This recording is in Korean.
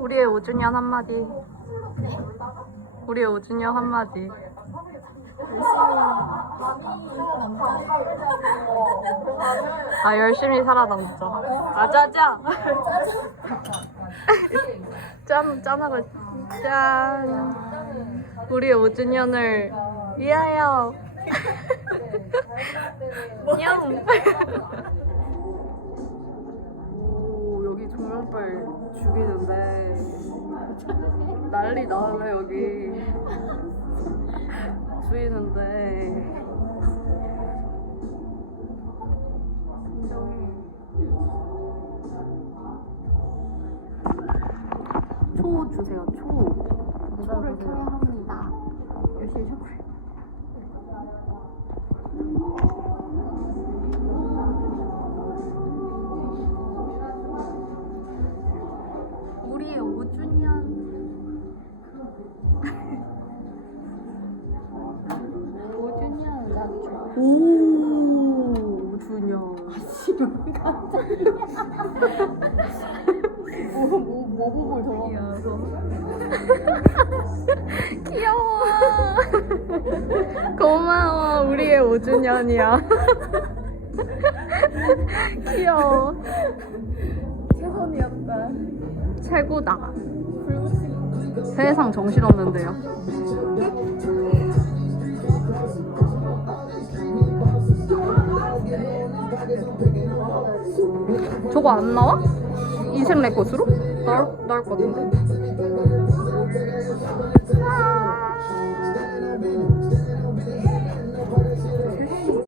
우리의 5주년 한마디. 우리의 5주년 한마디. 아 열심히 살아남자. 아자자. 짠 짠하고 짠. 우리의 5주년을 위하여. 냥. 조명빨 죽이는데 난리 나네 여기. 죽이는데. 초 주세요 초. 초를 켜야 합니다. 열심히 셔플 5주년 낮춰. 오 5주년 뭐, 뭐, 뭐 보고 저러 귀여워. 고마워 우리의 5주년이야. 귀여워. 최선이었다. 최고다. 세상 정신없는데요 저거 안 나와? 인생 내 것으로? 나올, 나올 것 같은데